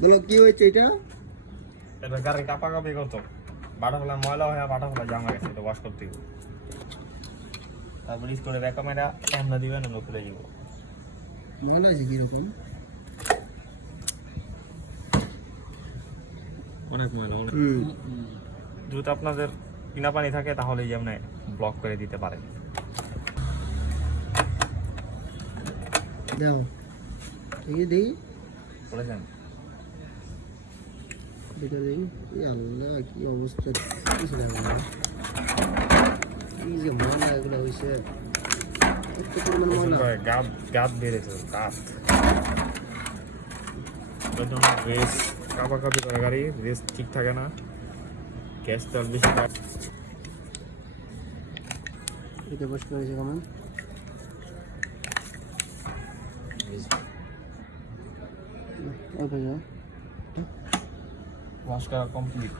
বলো কি হয়েছে এটা? এটা গাড়ি কাপা কাপি করতো, বাটা ফেলা ময়লা হয়ে বাটা ফেলা জামা গেছে, এটা ওয়াশ করতে হবে। তারপর স্টোরে ব্যাক ক্যামেরা এমনা দিবেন না খুলে দিব। মনে আছে কিরকম? অনেক ময়লা, অনেক। যদি আপনাদের কিনা পানি থাকে তাহলে যেমন ব্লক করে দিতে পারেন। দাও দেখি দেখি বলেছেন দেখে দেখি। এই আল্লাহ কি অবস্থা, কিছু লাগে না। কি যে ময়লা এগুলো হয়েছে, এত পরিমাণ ময়লা। গাত বেড়েছে, গাত। রেস কাপাকাপি করে গাড়ি, রেস ঠিক থাকে না, গ্যাস তেল বেশি খায়। এটা পরিষ্কার হয়েছে কেমন? ওয়াশ করা কমপ্লিট।